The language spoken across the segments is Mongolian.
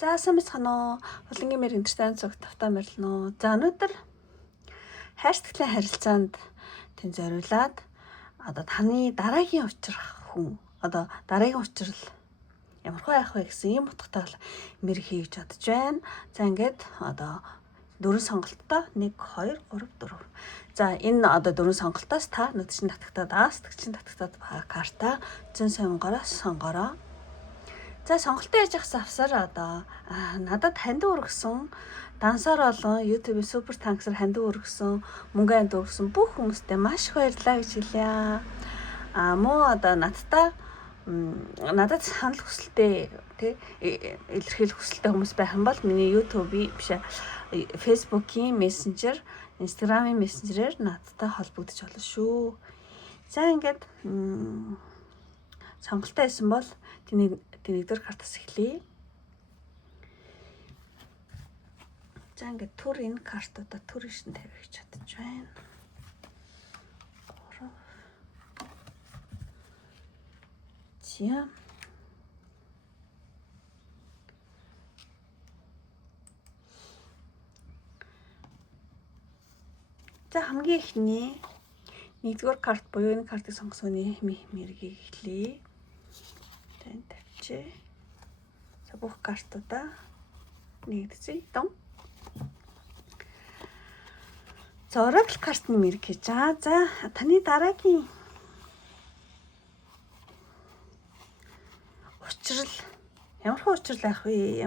За сайн бацгаана уу. Улангийн мэр интернет цог тавтаа морилно. За өнөөдөр хайрцагтлын харилцаанд тэн зориулаад таны дараагийн учрах хүн дараагийн учрал ямар хөө яах вэ гэсэн ийм утгатай мэр хийж чадж байна. За ингээд дөрвөн сонголттой 1 2 3 4. За энэ дөрвөн сонголтоос та нүдчин татагтаад сэтгчин татагтаад карта зэн сонгороо сонгороо. За сонголтоо яаж авсаар надад хандив өргөсөн дансаар болон YouTube-ийн супер танксаар хандив өргөсөн мөнгө хандив өргөсөн бүх хүмүүстээ маш их баярлалаа гэж хэлье. Муу надад санал хүсэлтэй илэрхийлэх хүсэлтэй хүмүүс байх юм бол миний YouTube-ийн биш Facebook-ийн мессенжер, Instagram-ийн мессенжерээр надтай холбогдож болно шүү. За ингээд сонголтоо хийсэн бол тэнэгдэр картаас эхлэе. За ингээд төр энэ картуудаа төр шин тавьж чадчих байна. За хамгийн ихний 1-р карт буюу энэ картыг сонгосооны мэргийг эхлэе. Тэн тавьчих. За бүх картуудаа нэгдэцгээе. За Oracle картны мэрэг хийж байгаа. За таны дараагийн учрал ямар хөө учрал байх вэ?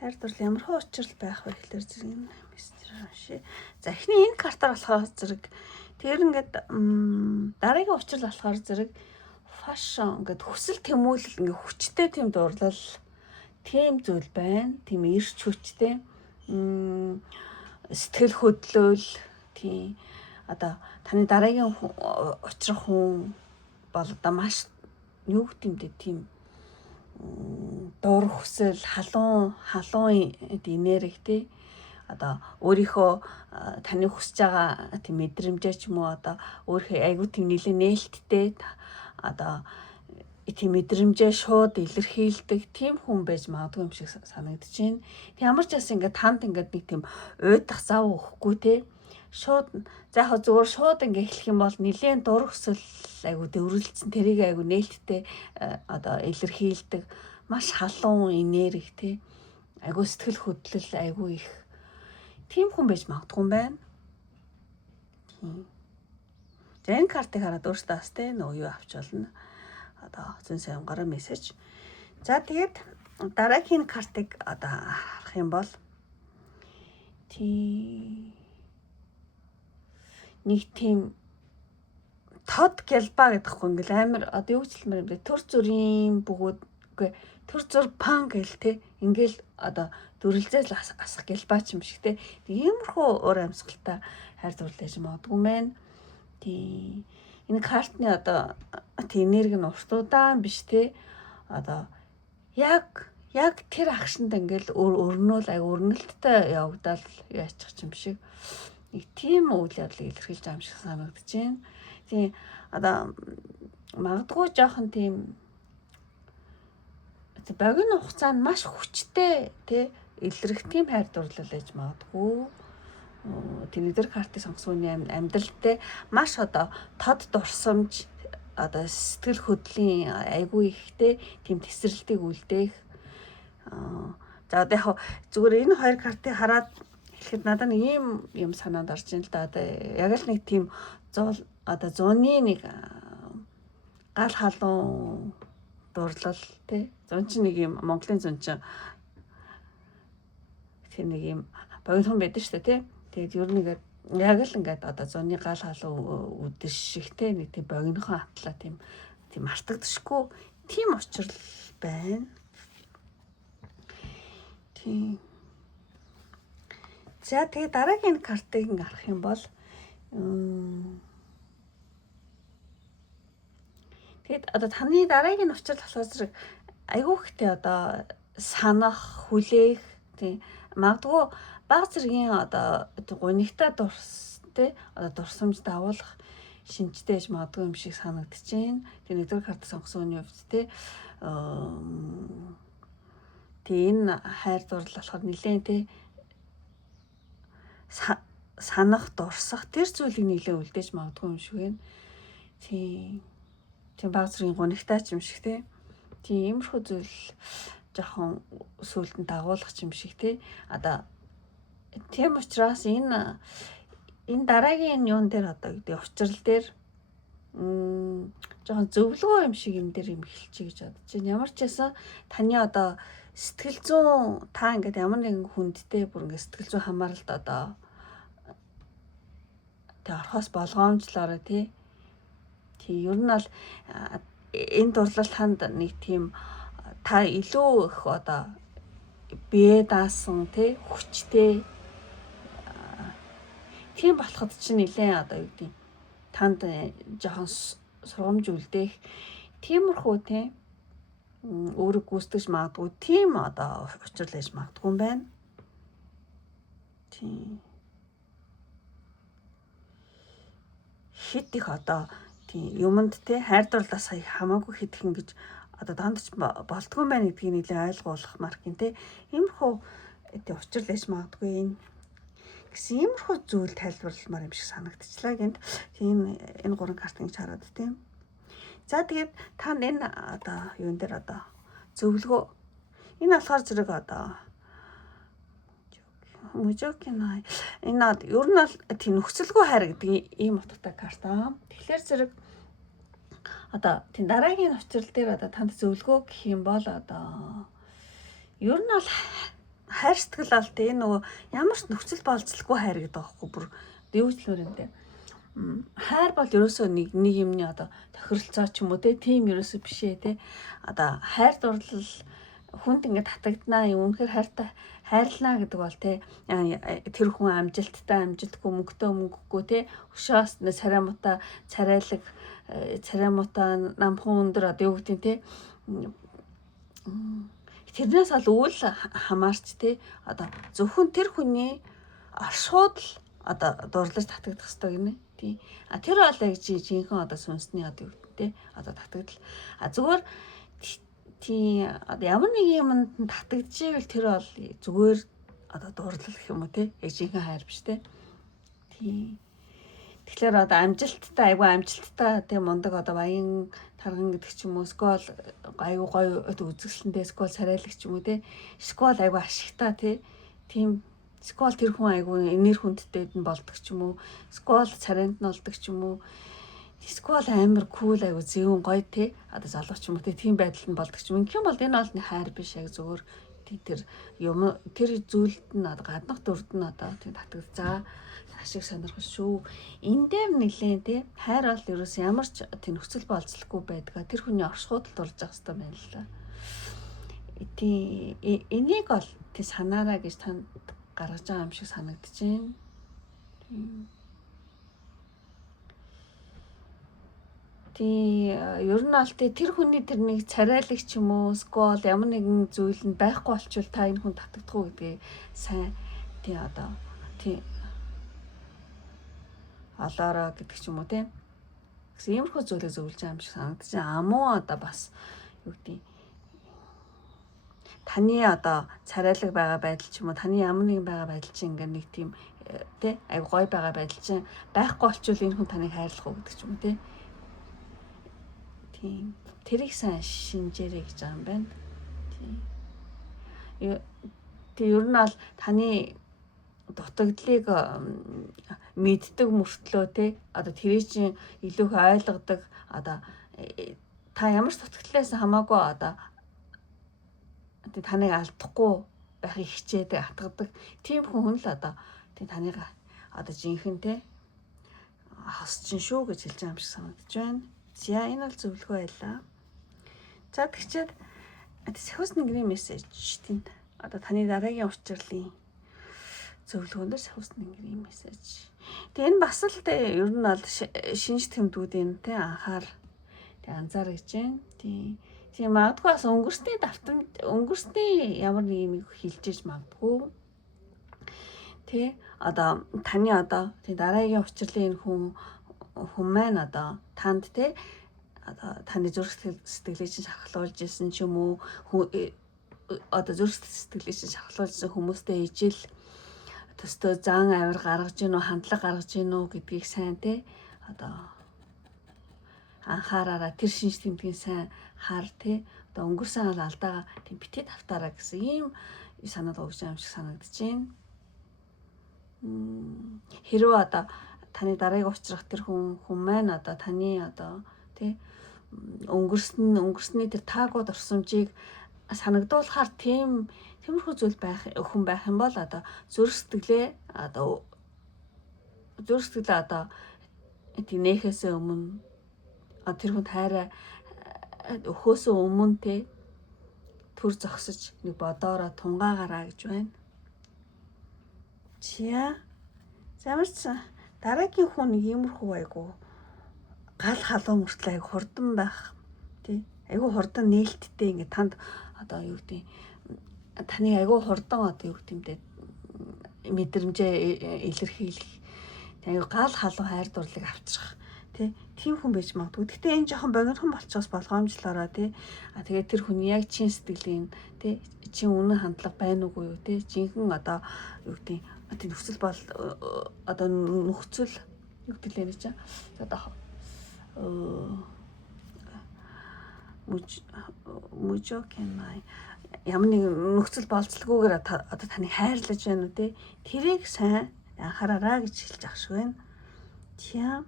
Хайр дурлал ямар хөө учрал байх вэ гэхэлэр зэрэг мессежээр уншия. За эхний энэ картаар болохоор зэрэг тэр ингээд дараагийн учрал болохоор зэрэг фашн ингээд хүсэл тэмүүлэл ингээд хүчтэй тийм дурлал тийм зүйл байна. Тийм эрч хүчтэй сэтгэл хөдлөл тийм таны дараагийн учрах хүн бол маш юу гэмдэ тийм дуур хүсэл халуун энерги тий өөрийнхөө таны хүсэж байгаа тийм мэдрэмжээ ч юм уу өөрийнхөө айгуу тийм нэлээ нээлттэй тийм мэдрэмжээ шууд илэрхийлдэг тийм хүн байж магадгүй юм шиг санагдаж байна. Тэг ямар ч бас ингээд танд ингээд нэг тийм уйдах зав өгөхгүй тий шууд за яг зүгээр шууд ингээ эхлэх юм бол нэлийн дур хүсэл айгу дэврэлцэн тэрийг айгу нээлттэй илэрхийлдэг маш халуун энерги тий айгу сэтгэл хөдлөл айгу их тийм хүн байж магадгүй юм байна. За энэ картыг хараад өөртөө бас тий нөө юу авч болно. Зэн сонгороо мессеж. За тэгээд дараагийн картыг харах юм бол нэг тийм тод гэлба гэдэг хүн ингээл амар юу гэж хэлмээр юм бэ? Төр зүрийн бөгөөд үгүй төр зүр пан гэл те ингээл дүрлзэл асах гэлбаач юм шиг те. Иймэрхүү уур амьсгалтай хайр дурлаж магадгүй мэн. Энэ картны энерги нь урт удаан биш те. Яг тэр агшинд ингээл өрнөөл өрнөлттэй явагдал яачих юм шиг. Нэг тийм үйл явдлыг илэрхийлж байгаа юм шиг санагдаж байна. Тийм магадгүй жоохон тийм богино хугацаанд маш хүчтэй тий илэрх тийм хайр дурлал ээж магадгүй. Тэнэгдэр картыг сонгосооны амьдралтай маш тод дурсамж сэтгэл хөдлөлийн айгүй ихтэй тийм тесрэлтийг үлдээх. За яг зүгээр энэ хоёр картыг хараад эхлэхэд надад нэг юм санаанд орж ийн л да. Яг л нэг тийм зууны нэг гал халуун дурлал тий. Зун чинь нэг юм Монголын зун чинь тэр нэг юм богинохон байдаг шүү дээ тий. Тэгээд ер нь яг л ингээд зуны гал халуун үдэш шиг тий нэг тийм богинохон атлаа тийм мартагдшгүй тийм учрал байна. Тийм. За тэгээд дараагийн картыг харах юм бол тэгээд таны дараагийн учрал болохоор зэрэг айгүй ихтэй санах, хүлээх тийм магадгүй баг зэргийн гунигтай дурсамж давуулах шинжтэй ээж магадгүй юм шиг санагдаж байна. Тэгээд 1-р карт сонгосооны хувьд тий Тэгээ энэ хайр дурлал болохоор нэлээд те санах, дурсах тэр зүйлийг нэлээд үлдээж магадгүй юм шиг байна. Тийм баг зэргийн гонигтаач юм шиг те. Тийм иймэрхүү зүйл жоохон сүултэн дагуулах юм шиг те. Одоо тийм учраас энэ дараагийн юун дээр одоо гэдэг учрал дээр жоохон зөвлөгөө юм шиг юм дээр юм эхэлчих гэж бодож байна. Ямар ч байсан таны одоо сэтгэл зүйн та ингээд ямар нэгэн хүндтэй бүр ингээд сэтгэл зүйн хамааралд одоо тэг орхоос болгоомжлоорой тий. Ер нь бол энэ дурлал танд нэг тийм та илүү их одоо бие даасан тий хүчтэй тийм болоход чинь нэлээд одоо юу гэдэг танд жоохон сургамж үлдээх тиймэрхүү тий өөрийг гүйцэтгэж магадгүй тийм одоо учрал ээж магадгүй юм байна. Тийм хит их одоо тийм юмд тий хайр дурлалаа сая хамаагүй хит их ингэж одоо дандч болдгүй байна гэдгийг нэлээд ойлгуулах маркийн тий иймэрхүү тий учрал ээж магадгүй энэ гэсэн иймэрхүү зүйл тайлбарламаар юм шиг санагдчихлаа гэнт. Тийм энэ гурван карт ингэж хараад тийм. За тэгээд та энэ одоо юун дээр одоо зөвлөгөө энэ болохоор зэрэг одоо мужокина энэ ер нь бол тийм нөхцөлгүй хайр гэдэг ийм утгатай карта. Тэгэхээр зэрэг одоо тийм дараагийн учрал дээр одоо танд зөвлөгөө гэх юм бол одоо ер нь бол хайр сэтгэл бол тийм нөгөө ямар ч нөхцөл болцолгүй хайр гэдэг байхгүй бүр юу гэж хэлмээр юм бэ? Хайр бол ерөөсөө нэг юмны одоо тохиролцоо ч юм уу тийм ерөөсөө биш ээ те. Одоо хайр дурлал хүнд ингээд татагднаа юм үнэхээр хайрлаа гэдэг бол те тэр хүн амжилттай амжилтгүй мөнгөтэй мөнгөгүй те өшөөс цараймуута царайлаг цараймуута намхан өндөр одоо юу гэдэг те тэрнээс ол үйл хамаарч те одоо зөвхөн тэр хүний оршууд л одоо дурлаж татагдах хэрэгтэй гинэ тий. Тэр бол яг жинхэнэ одоо сүнсний одоо юу гэдэг те одоо татагдал. Зүгээр тий одоо ямар нэг юмд татагдчихвэл тэр бол зүгээр одоо дурлал гэх юм уу те яг жинхэнэ хайр биш те. Тий. Тэгэхээр одоо амжилттай айгүй амжилттай тийм мундаг одоо баян тарган гэдэг ч юм уу скол айгүй гоё үзэсгэлэнтэй скол царайлаг ч юм уу те скол айгүй ашигтай тийм скол тэр хүн айгүй энерги хүндтэй нь болдог ч юм уу скол царайнд нь болдог ч юм уу скол амар кул айгүй зэвэн гоё те одоо залууч юм уу те тийм байдал нь болдог ч юм. Ингэм бол энэ бол хайр биш яг зөвөр тэр юм тэр зүйлд нь одоо гаднах дүрд нь одоо тийм татгад за ашиг сонирхол шүү. Энэ дээр нэлээ тий хайр бол ерөөс ямар ч тийм нөхцөл болцлохгүй байдаг. Тэр хүний оршууд л дурж явах хэрэгтэй байна л да. Тий энийг бол тий санаараа гэж танд гаргаж байгаа юм шиг санагдаж байна. Тий ер нь аль тэр хүний тэр нэг царайлаг ч юм уу скол ямар нэгэн зүйл нь байхгүй болчвол та энэ хүн татагдах уу гэдгийг сайн тий одоо тий олоороо гэдэг ч юм уу тийм. Гэсэн иймэрхүү зүйлийг зөвлөж байгаа юм шиг санагдаж байна. Амуу одоо бас юу гэдэг таны одоо царайлаг байгаа байдал ч юм уу таны ямар нэгэн байгаа байдал чинь ингээ нэг тийм тий айгу гоё байгаа байдал чинь байхгүй болчвол энэ хүн таныг хайрлах уу гэдэг ч юм уу тий. Тийм. Тэрийг сайн шинжээрэй гэж байгаа юм байна. Тийм. Тэг ер нь бол таны дутагдлыг мэддэг мөртлөө те одоо тэрийг чинь илүү их ойлгодог одоо та ямар ч дутагдлаас хамаагүй одоо таныг алдахгүй байхыг хичээдэг атгадаг тийм хүн л одоо тий таныг одоо жинхэнэ те хасчин шүү гэж хэлж байгаа юм шиг санагдаж байна. За энэ бол зөвлөгөө байлаа. За тэгчээд сахиус нэгний мессеж тийм одоо таны дараагийн учрлын зөвлөгөөн дээр сахиус нэгний мессеж. Тэгээ энэ бас л тэ ер нь бол шинж тэмдгүүдийн тэ анхаар тэг анзаар гэж байна. Тийм магадгүй бас өнгөрсний давтамж өнгөрсний ямар нэг юм хэлж иж магадгүй. Тэ одоо таны одоо тэг дараагийн учрлын хүн маань одоо танд тэ одоо таны зүрх сэтгэлийг чинь шархлуулж исэн ч юм уу одоо зүрх сэтгэлээ чинь шавхлуулсан хүмүүстэй ижил төстөө зан авир гаргаж гин үү, хандлага гаргаж гин үү гэдгийг сайн те одоо анхаараараа тэр шинж тэмдгийн сайн хаар те одоо өнгөрсөн алдаага тийм битээ тавтаараа гэсэн ийм санаад өгч юм шиг санагдаж байна. Хэрвээ одоо таны дараыг уучрах тэр хүн маань одоо таны одоо тий өнгөрсний тэр таагууд орсомжийг санагдуулахаар тиймэрхүү зүйл байх хүн байх юм бол одоо зүрх сэтгэлээ одоо тэнэхээс өмнө тэр хүн тайраа өхөөсөө өмнө те төр зогсож нэг бодоороо тунгаагаараа гэж байна. Чия замарч дараагийн хүн нэг иймэрхүү айгу гал халуун мөртлөө айгу хурдан байх тий айгу хурдан нээлттэй ингээ танд одоо юу гэдэг таны айгу хурдан одоо юу гэмтэй мэдрэмжээ илэрхийлэх айгу гал халуун хайр дурлалыг авчрах тийм хүн байж магадгүй. Гэхдээ энэ жоохон богинохон болчихоос болгоомжлороо тий. Тэгээд тэр хүн яг чин сэтгэлийн тий чин үнэн хандлага байна уугүй юу тий. Жинхэнэ одоо юу гэдэг тийм нөхцөл бол одоо нөхцөл юу гэдэг лээ чинь одоо мужокэнай ямар нэг нөхцөл болцлогоогоор одоо таны хайрлаж байна уу тий. Тэрийг сайн анхаараарай гэж хэлж ах шиг байна. Тийм.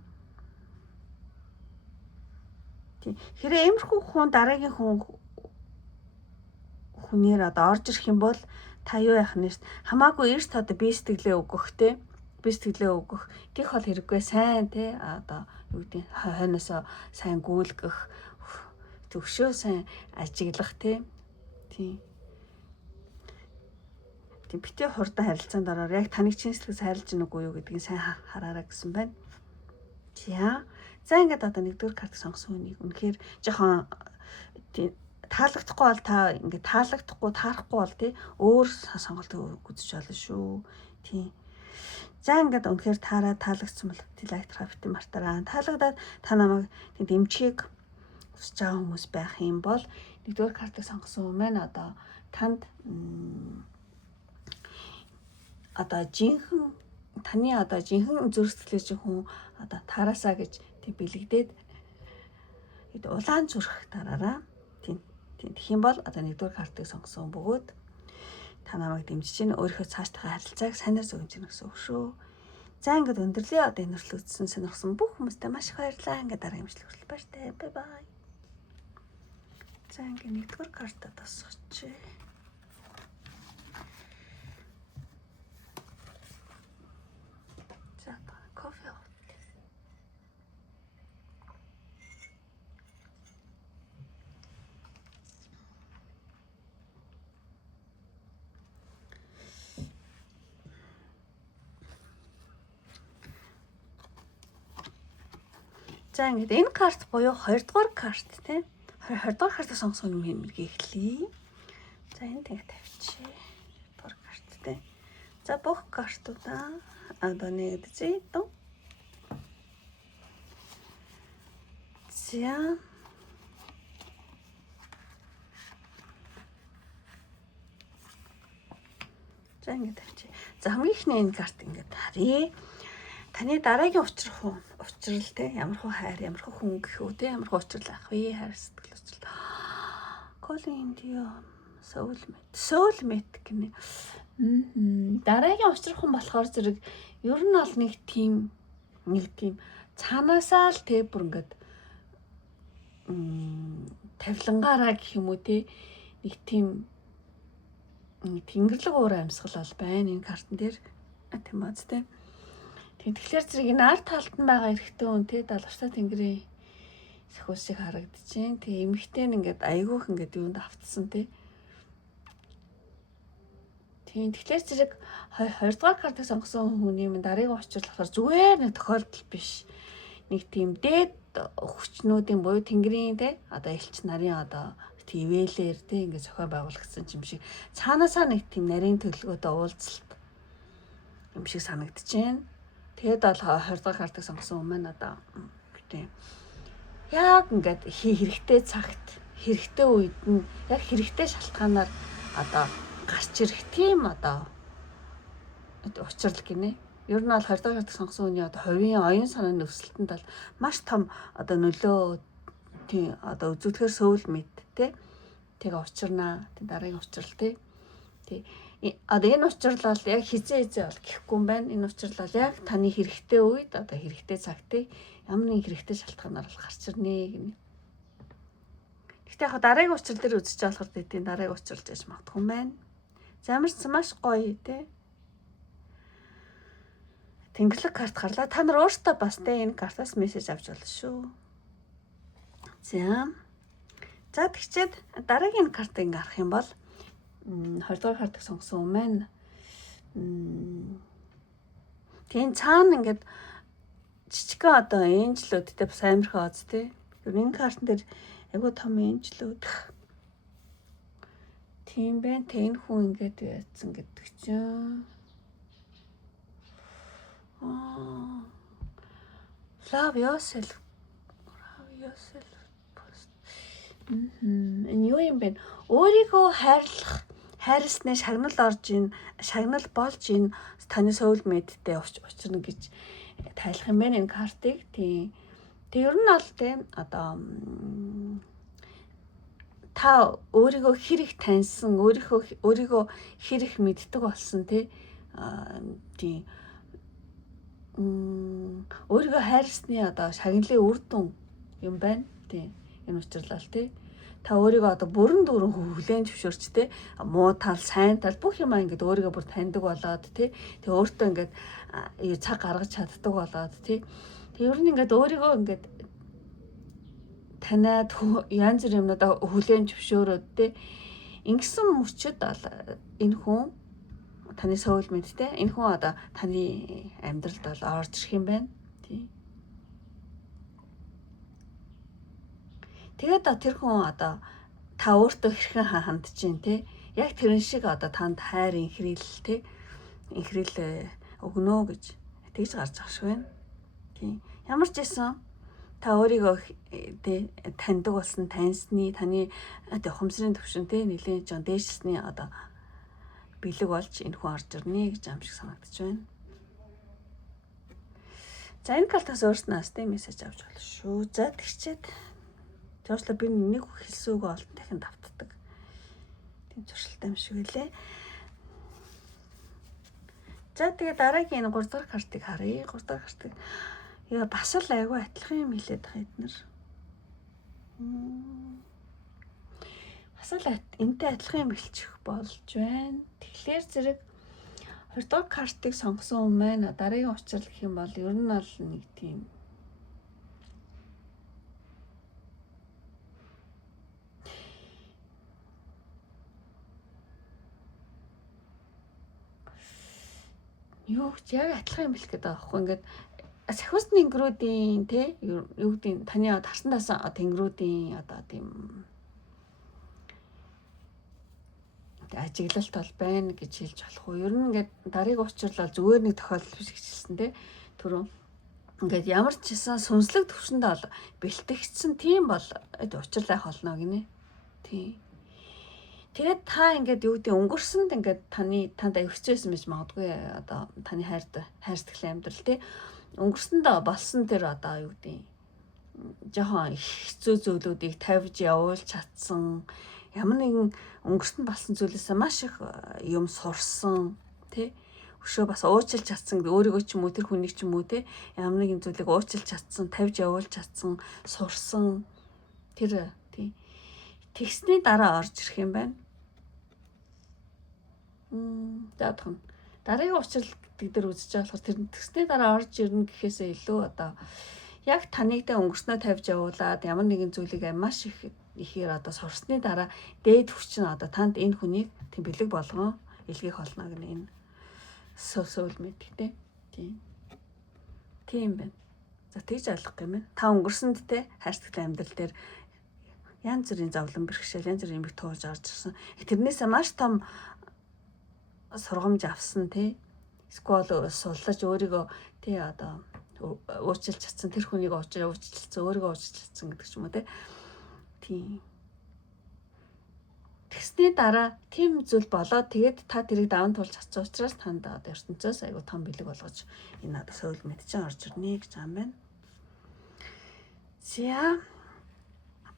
Хэрэг иймэрхүү хүн дараагийн хүнээр одоо орж ирэх юм бол та юу яах нь хамаагүй эрт одоо бие сэтгэлээ өгөх те бие сэтгэлээ өгөх гэх хол хэрэггүй сайн те одоо юу гэдэг хойноосоо сайн гүйлгэх төгшөө сайн ажиглах те тийм битээ хурдан харилцаанд ороор яг таны чин сэтгэл сайрлж гэнэ үгүй юу гэдгийг сайн хараарай гэсэн байна. За ингээд одоо нэгдүгээр карт сонгосон хүнийг үнэхээр жоохон таалагдахгүй бол та ингээд таалагдахгүй таарахгүй бол тий өөр сонголт үзэж болно шүү. Тийм. За ингээд үнэхээр таалагдсан бол лайк трафитын мартаараа таалагдаад та намайг дэмжихийг хүсэж байгаа хүмүүс байх юм бол нэгдүгээр картыг сонгосон хүн маань одоо танд одоо таны одоо жинхэнэ зүрх сэтгэлээ хүн одоо таараасаа гэж бэлэгдээд улаан зүрх тараараа тийм тэгэх юм бол одоо нэгдүгээр картыг сонгосон бөгөөд та намайг дэмжиж чинь өөрийнхөө цаашдаа харилцааг санаар зөгнж гэнэ гэсэн үг шүү. За ингээд өндөрлөө одоо энэ хүртэл үзсэн сонирхсан бүх хүмүүстээ маш их баярлалаа. Ингээд дараагийн имжлэг хүртэл баяртай. Бай бай. За ингээд нэгдүгээр картаа тасгач. За кофе. За ингээд энэ карт буюу 2 дугаар карт тийм 2 дугаар картыг сонгосон юм эхлэе. За энэ тэгээ тавьчих. 2 дугаар карт тийм. За бүх картуудаа одоо нэгдэж идэн. За ингээд тавьчих. За хамгийн ихний энэ карт ингээд харъя. Таны дараагийн учрал те ямар хөө хайр ямар хөө хүн гэхүү те ямар хөө учрал ах вэ хайр сэтгэл учрал колиндио soulmate гэнэ дараагийн учрал хүн болохоор зэрэг ер нь бол нэг тийм цаанаасаа л те бүр ингээд тавилангаараа гэх юм уу те нэг тийм тэнгэрлэг уур амьсгал бол байна энэ картн дээр тийм бац те. Тэгэхээр зэрэг энэ ард талд нь байгаа эрэгтэй хүн те далавчтай тэнгэрийн сахиусыг харагдаж байна. Тэгээ эмэгтэй нь ингээд айгүйх ингээд юунд автсан те. Тийм тэгэхээр зэрэг 2 дугаар картыг сонгосон хүний минь дараагийн учрал болохоор зүгээр нэг тохиолдол биш. Нэг тийм дээд хүчнүүдийн буюу тэнгэрийн те одоо элч нарын одоо твэлээр те ингээд зохион байгуулагдсан юм шиг цаанаасаа нэг тийм нарийн төлөвлөгөөтэй уулзалт юм шиг санагдаж байна. Тэгээд бол 20 дугаар картыг сонгосон хүмүүс маань одоо тийм яг ингээд хэрэгтэй цагт хэрэгтэй үед нь яг хэрэгтэй шалтгаанаар одоо гарч ирэх тийм одоо учрал гинэ. Ер нь бол 20 дахь хардыг сонгосон хүний одоо хувийн оюун санааны өсөлтөнд бол маш том одоо нөлөө тийм одоо үзүүлэхээр сөүл мэд тий. Тэгээ учирнаа. Тэг дараагийн учрал тий. Тий. Одоо энэ учрал бол яг хизээ бол гэхгүй юм байна. Энэ учрал бол яг таны хэрэгтэй үед одоо хэрэгтэй цагт ямар нэгэн хэрэгтэй шалтгаанаар бол гарч ирнэ гинэ. Гэхдээ яг дараагийн учрал дээр үзэж болохоор тийм дараагийн учрал гэж магадгүй юм байна. Замарсан маш гоё тий. Тэнгэрлэг карт гарлаа. Та нар өөртөө бас энэ картаас мессеж авч болно шүү. За тэгчээд дараагийн картыг гарах юм бол 20 дахь картыг сонгосон юм байна. Тийм цаана ингээд жижигхэн одоо энжлүүдтэй бас амархан оз тий. Энэ картн дээр айгуу том энжлүүд. Тийм байна. Тэ энэ хүн ингээд яатсан гэдэг чинь. Love yourself. Энэ юу юм бэ? Өөрийгөө хайрласнаа шагнал болж ийн таны soulmate-тэй учрна гэж тайлах юм байна энэ картыг. Тийм. Тэг ер нь бол тийм одоо та өөрийгөө хэрэг таньсан, өөрийгөө хэрэг мэддэг болсон тийм өөрийгөө хайрласны одоо шагналын үр дүн юм байна. Тийм. Энэ учрлал тий. Та өөрийгөө одоо бүрэн дүүрэн хүлээн зөвшөөрч тий. Муу тал, сайн тал бүх юмаа ингээд өөрийгөө бүр таньдаг болоод тий. Тэгээ өөртөө ингээд цаг гаргаж чаддаг болоод тий. Тэг ер нь ингээд өөрийгөө ингээд танаад янз бүрийн юмнуудаа хүлээн зөвшөөрөөд тий. Ингэсэн мөчөд бол энэ хүн таны soulmate те энэ хүн одоо таны амьдралд бол орж ирэх юм байна. Тий. Тэгээд тэр хүн одоо та өөртөө хэрхэн хандж чинь те яг тэрэн шиг одоо танд хайр инхрийл те инхрийл өгнө гэж тэгж гарч ах шиг байна. Тий. Ямар ч байсан та өөрийгөө те таньдаг болсон таньсны таны ухамсарын төвшин те нэлээд жон дээшсний одоо бэлэг болж энэ хүн орж ирнэ гэж юм шиг санагдаж байна. За энэ картаас өөрснөөс тийм мессеж авч болно шүү. За тэгчээд Тэвчлээ би нэг хэлсэн үгөө олд дахин давтдаг. Тийм зуршилтай юм шиг үлээ. За тэгээ дараагийн 3 дахь картыг харъя. 3 дахь картыг яа бас л айгүй адилхан юм хэлээд байгаа эднэр. Бас л энтэй адилхан юм хэлчих болж байна. Тэгэхээр зэрэг 20 дахь картыг сонгосон юм байна. Дараагийн учрал гэх юм бол ер нь бол нэг тийм юу ч яг адилхан юм бэл гэдэг байгаа байхгүй ингээд сахиусны тэнгэрүүдийн те юу гэдэг таны тарсан дасан тэнгэрүүдийн одоо тийм ажиглалт бол байна гэж хэлж болох уу. Ер нь ингээд дараагийн учрлал зүгээр нэг тохиолдол биш гэж хэлсэн те. Түрүү ингээд ямар ч гэсэн сүнслэг төвшөндөө бол бэлтгэгдсэн тийм бол учрлах болно гинэ. Тийм. Тэгээд та ингээд юу гэдэг өнгөрсөнд ингээд танд аюулчсан байж магадгүй одоо таны хайрцагтай амьдрал тий өнгөрсөнд болсон тэр одоо юу гэдэг жоохон хэцүү зүйлүүдийг тавьж явуулж чадсан ямар нэгэн өнгөрсөнд болсон зүйлээс маш их юм сурсан тий өшөө бас уучлж чадсан өөрийгөө ч юм уу тэр хүнийг ч юм уу тий ямар нэгэн зүйлийг уучлж чадсан тавьж явуулж чадсан сурсан тэр тий тэгсний дараа орж ирэх юм байна. Заадхан дараагийн учрал гэдэг дээр үзэж байгаа болохоор тэр тэгсний дараа орж ирнэ гэхээсээ илүү одоо яг таныг тэ өнгөрснөө тавьж явуулаад ямар нэгэн зүйлийг маш их ихээр одоо сурсны дараа дээд хүчин одоо танд энэ хүнийг тийм бэлэг болгон илгээх болно гэнэ энэ soulmate гэдэг тийм байна. За тэгж ойлгох юм байна. Та өнгөрсөнд тэ хайрцагтай амьдрал дээр янз бүрийн зовлон бэрхшээл янз бүрийн юм туулж орж ирсэн. Тэрнээсээ маш том сургамж авсан тий сквал суллаж өөрийгөө тий одоо уучлж чадсан тэр хүнийг уучлцсан өөрийгөө уучлцсан гэдэг ч юм уу тий Тэгсний дараа тийм зүйл болоод тэгээд та тэрийг даван туулж чадсан учраас танд одоо ертөнцөөс айгу том бэлэг болгож энэ одоо сөүл мэд чинь орж ирнэ гэж юм байна.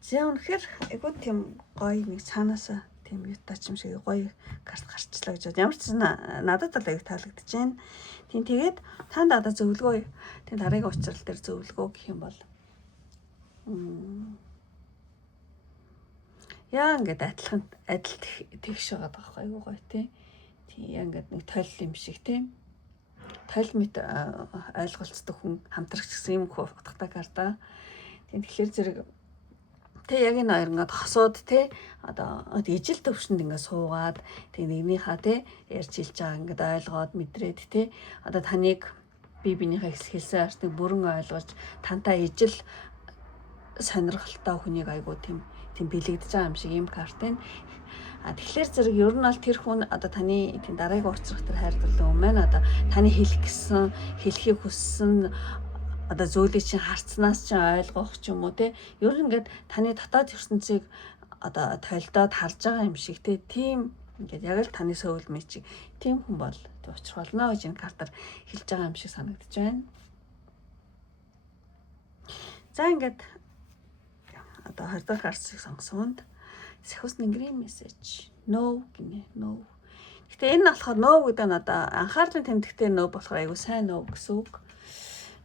За үнэхээр айгу тийм гоё нэг цаанаасаа тийм ютач юм шиг гоё карт гарчлаа гэж бод. Ямар ч надад бол аяг таалагдаж байна. Тийм тэгээд танд одоо зөвлөгөө тийм дараагийн учрал дээр зөвлөгөө гэх юм бол яа ингээд адил тэгш байгаа байхгүй айгу гоё тийм яа ингээд нэг тойл юм шиг тийм тойл мэт ойлголцдог хүн хамтрагч гэсэн юм хөө утгатай карта. Тийм тэгэхээр зэрэг тэг яг энэ хоёр ингээд хосууд те одоо ижил төвшөнд ингээд суугаад тэг нэгнийхээ те ярьж хэлж байгаа ингээд ойлгоод мэдрээд те одоо таныг биенийхээ хэлсэн арсныг бүрэн ойлгож тантай ижил сонирхолтой хүнийг айгуу тийм бэлэгдэж байгаа юм шиг юм картын. Тэгэхээр зэрэг ер нь бол тэр хүн одоо таны тийм дараагийн уучрах тэр хайрлалын юм байна. Одоо таны хэлхийг хүссэн одоо зүйлийг чинь харцнаас чинь ойлгох ч юм уу те. Ер нь ингээд таны дотоод ертөнцийг одоо тойлдоод харж байгаа юм шиг те. Тийм ингээд яг л таны сөүл мэд чиг тийм хүн бол учрах болно гэж энэ картаар хэлж байгаа юм шиг санагдаж байна. За ингээд одоо 20 дахь картыг сонгосонд Сахус Нингрийн мессеж no гинэ no. Гэтэ энэ нь болохоор no гэдэг нь одоо анхаарлын тэмдэгтээ no болохоор айгу сайн no гэсэн үг.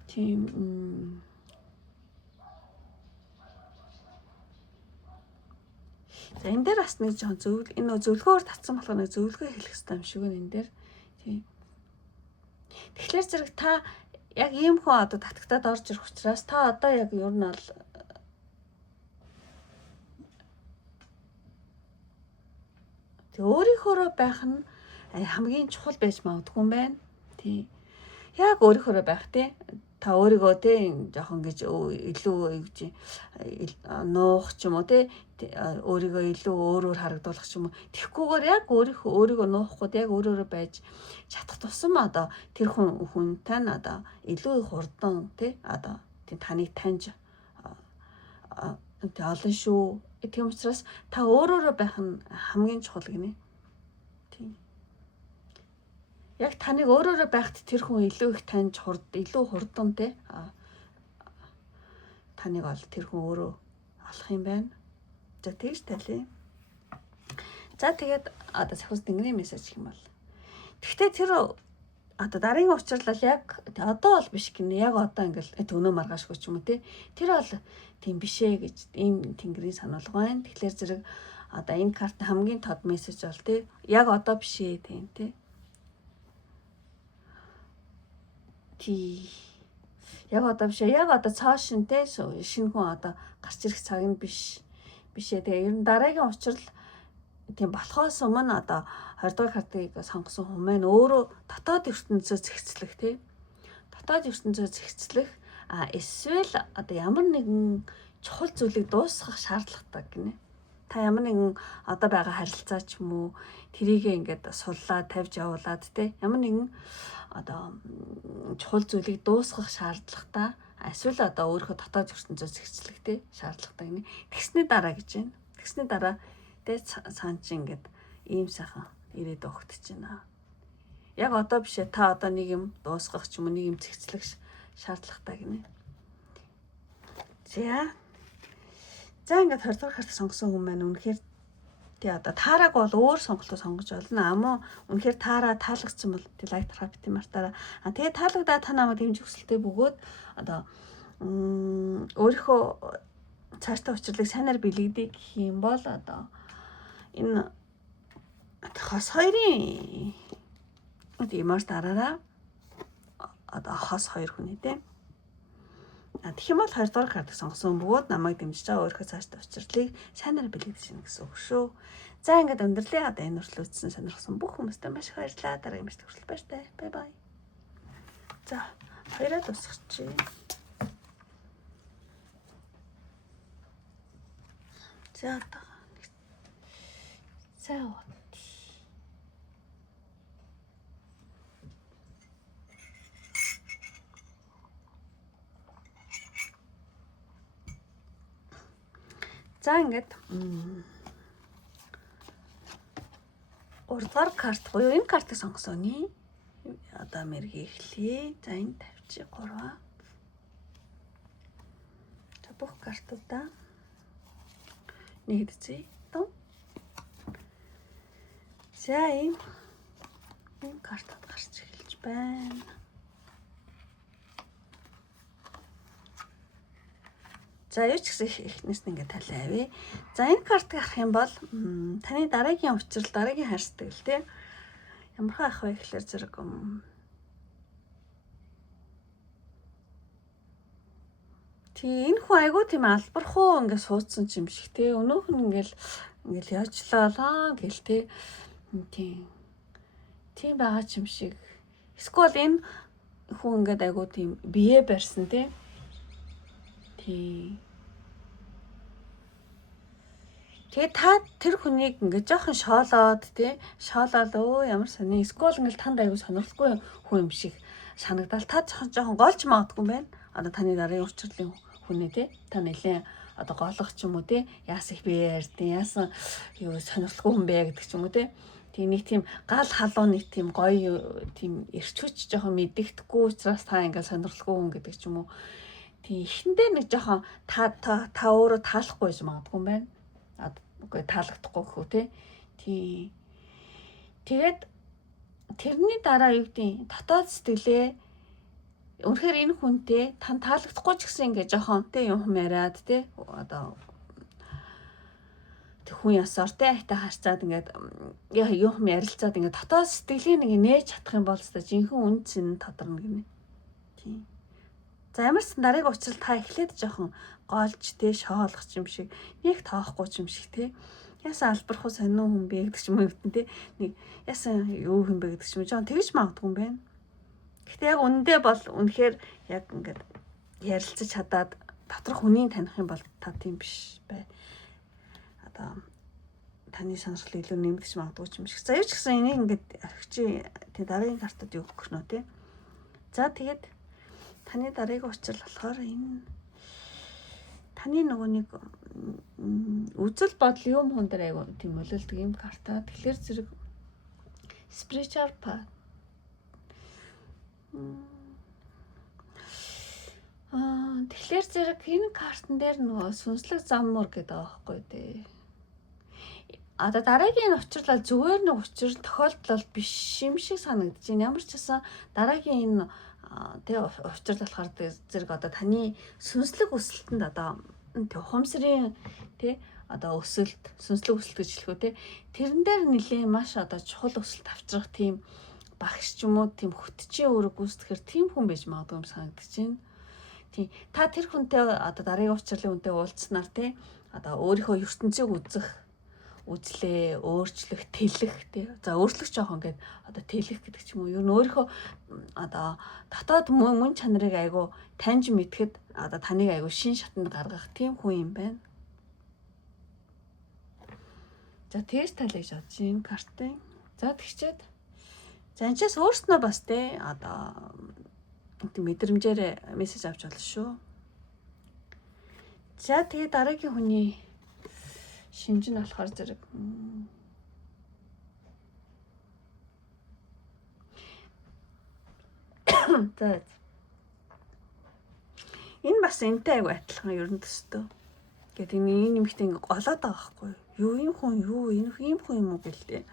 Тийм за энэ дээр бас нэг жоохон энэ зөвлөгөөр татсан болохоор нэг зөвлөгөө хэлэх хэрэгтэй юм шиг байна энэ дээр. Тийм. Тэгэхээр зэрэг та яг ийм хүн одоо татагтаад орж ирэх учраас та одоо яг ер нь бол тэг өөрийнхөөрөө байх нь хамгийн чухал байж магадгүй юм байна. Тийм. Яг өөрийнхөөрөө байх тий. Та өөрийгөө тий жоохон гэж илүү нуух ч юм уу тий өөрийгөө илүү өөрөөр харагдуулах ч юм уу. Тэгхгүйгээр яг өөрийгөө нуухгүй яг өөрөөрөө байж чадах тусам одоо тэр хүнтэй нь одоо илүү хурдан тий одоо тий таныг таньж олон шүү. Тийм учраас та өөрөөрөө байх нь хамгийн чухал гинэ. Тийм. Яг таныг өөрөөрөө байхад тэр хүн илүү их таньж илүү хурдан те таныг ол тэр хүн өөрөө алах юм байна. За тэгж талий. За тэгээд одоо Сахус Нингрийн мессеж гэх юм бол. Гэхдээ тэр одоо дараагийн учрлал яг одоо бол биш гинэ. Яг одоо ингээл өнөө маргаашгүй ч юм уу те. Тэр бол тийм бишээ гэж ийм тэнгэрийн сануулга байна. Тэгэхээр зэрэг одоо энэ картын хамгийн тод мессеж бол тий яг одоо бишээ тийм тий. Яг одоо бишээ. Яг одоо цаашин тий шинэ хүн одоо гарч ирэх цаг нь бишээ. Тэгээ ер нь дараагийн учрал тийм болохоос өмнө одоо 20 дахь картыг сонгосон хүн маань өөрөө дотоод ертөнцөө зэгцлэх тий. Дотоод ертөнцөө зэгцлэх эсвэл одоо ямар нэгэн чухал зүйлийг дуусгах шаардлагатай гинэ. Та ямар нэгэн одоо байгаа харилцаа ч юм уу тэрийгээ ингээд суллаад тавьж явуулаад те ямар нэгэн одоо чухал зүйлийг дуусгах шаардлагатай эсвэл одоо өөрийнхөө дотоод ертөнцөө зэгцлэх те шаардлагатай гинэ. Тэгсний дараа гэж байна. Тэгсний дараа те цаан чи ингээд ийм сайхан ирээд өгч байна. Яг одоо бишээ та одоо нэг юм дуусгах ч юм уу нэг юм зэгцлэх шаардлагатай гинэ. За ингээд 20 дахь карт сонгосон хүн маань үнэхээр тий одоо таараг бол өөр сонголтоо сонгож болно. Амуу үнэхээр таалагдсан бол тий лайк трапти мартаараа. Тэгээд таалагдаа та намайг дэмжих хүсэлтэй бөгөөд одоо өөрийнхөө цаашдаа учрлыг сайнаар бэлэгдээ гэх юм бол одоо энэ хос хоёрын имаш дараараа одоо хос хоёр хүн ээ. Тэгэх юм бол 20 дахь картыг сонгосон бөгөөд намайг дэмжиж байгаа өөрийнхөө цаашдаа учрлыг сайнаар бэлэгдэж шинэ гэсэн үг шүү. За ингээд өндөрлөө одоо энэ хүртэл үзсэн сонирхсан бүх хүмүүстээ маш их баярлалаа. Дараагийн мэт хүртэл баяртай. Бай бай. За хоёроо дуусгачих. За одоо за ингээд 3 дугаар карт буюу энэ картыг сонгосооны. Одоо мэргийг эхлэе. За энэ тавьчих 3. За бүх картуудаа нэгдэцээ. За энэ картад гарч эхэлж байна. За юу ч гэсэн эхнээс нь ингээд талаа авъя. За энэ картыг харах юм бол таны дараагийн учрал, дараагийн хайр сэтгэл тий. Ямар хаа ах вэ гэхэлэр зэрэг энэ хүн айгүй тийм албархуу ингээд суудсан юм шиг тий. Өнөөх нь ингээд яажлаа гэл тий. Тийм байгаа юм шиг. Эсвэл энэ хүн ингээд айгүй тийм бие барьсан тий. Тэгээ та тэр хүнийг ингээд жоохон шоолоод тий шоолоод ямар сони эсвэл ингээд танд аягүй сонирхолгүй хүн юм шиг санагдал та жоохон голж магадгүй байна. Одоо таны дараагийн учрлын хүнээ тий та нэлээ одоо голох ч юм уу тий яас их бие ярьдیں۔ Яасан юу сонирхолгүй хүн бэ гэдэг ч юм уу тий. Тэгээ нэг тийм гал халуун нэг тийм гоё тийм эрчүүч жоохон мэддэхгүй учраас та ингээд сонирхолгүй хүн гэдэг ч юм уу. Тий эхэндээ нэг жоохон та өөрөө таалахгүй байж магадгүй юм байна. Үгүй таалагдахгүй хөө тий. Тэгээд тэрний дараа юу гэдэг дотоод сэтгэлээ үнэхээр энэ хүнтэй тань таалагдахгүй ч гэсэн ингээ жоохон тий юм яриад тий одоо хүн ясаар тий хайтаа харцаад ингээд юм ярилцаад ингээ дотоод сэтгэлийг нэг нээж чадах юм бол өстой жинхэнэ үн цэн тодорно гинэ. Тий. За ямарсан дараагийн учрал та эхлээд жоохон голж тий шоолох юм шиг нэг тоохгүй юм шиг тий. Яасан албархуу сонио хүн бэ гэдэг ч юм уу тий. Нэг яасан юу хүн бэ гэдэг ч юм жоохон тэгж магадгүй юм байна. Гэхдээ яг үндэ бол үнэхээр яг ингээд ярилцаж чадаад доторх хүнийг таних юм бол та тийм биш бай. Одоо таны сонирхол илүү нэмэгдэж магадгүй юм шиг. За юу ч гэсэн энийг ингээд архичи тий дараагийн картад юу гэх нөө тий. За тэгээд таны дараагийн учрал болохоор энэ таны нөгөө нэг үзэл бодол юм хүн дээр айгу тийм өлөлдөг юм карта. Тэгэхээр зэрэг spiritual path. Тэгэхээр зэрэг энэ картан дээр нөгөө сүнслэг зам мөр гэдэг байгаа байхгүй дээ. Одоо дараагийн учрал зүгээр нэг учрал тохиолдол биш юм шиг санагдаж байна. Ямар ч гэсэн дараагийн энэ тэг учрал болохоор зэрэг одоо таны сүнслэг өсөлтөнд одоо тэг ухамсарын тэг одоо өсөлт сүнслэг өсөлт гэж хэлэхүү тэг тэрэн дээр нэлээ маш одоо чухал өсөлт авчрах тийм багш ч юм уу тийм хөтчийн үүрэг гүйцэтгэхэр тийм хүн байж магадгүй юм санагдаж байна. Тийм та тэр хүнтэй одоо дараагийн учрлын хүнтэй уулзснаар тэг одоо өөрийнхөө ертөнцийг үзэх үзлээ өөрчлөх тэлэх тий за өөрчлөх жоохон ингээд одоо тэлэх гэдэг ч юм уу ер нь өөрийнхөө одоо дотоод мөн чанарыг айгу таньж мэдхэд одоо таныг айгу шин шатанд гаргах тийм хүн юм байна. За тэгж талж бодож энэ картын за тэгчээд за энэчээс өөрснөө бас тий одоо мэдрэмжээр мессеж авч болно шүү. За тэгээ дараагийн хүний шинж нь болохоор зэрэг за энэ бас энтэй айгу адилхан ер нь төстөө. Гэт энэ нэмэгтэй ингээ голоод байгаа байхгүй юу? Юу юм хүн юу энэ юм хүн юм уу гэлээ.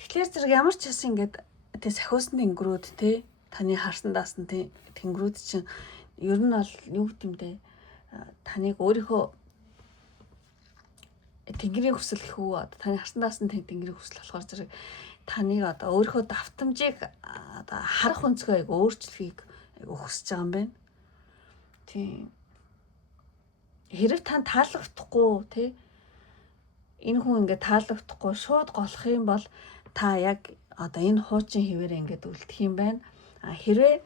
Тэгэхээр зэрэг ямар ч хэсэг ингээд тэ сахиусны тэнгэрүүд те таны харсан даасан те тэнгэрүүд чинь ер нь бол юу гэмтэй таныг өөрийнхөө тэнгэрийн хүсэл гэхүү одоо таны харсан даасан тэнгэрийн хүсэл болохоор зэрэг таныг одоо өөрийнхөө давтамжийг одоо харах өнцгөө айгу өөрчлөхийг айгу хүсэж байгаа юм байна. Тийм. Хэрэг тань таалагдахгүй тий энэ хүн ингээд таалагдахгүй шууд голох юм бол та яг одоо энэ хуучин хэвээр ингээд үлдэх юм байна. Хэрвээ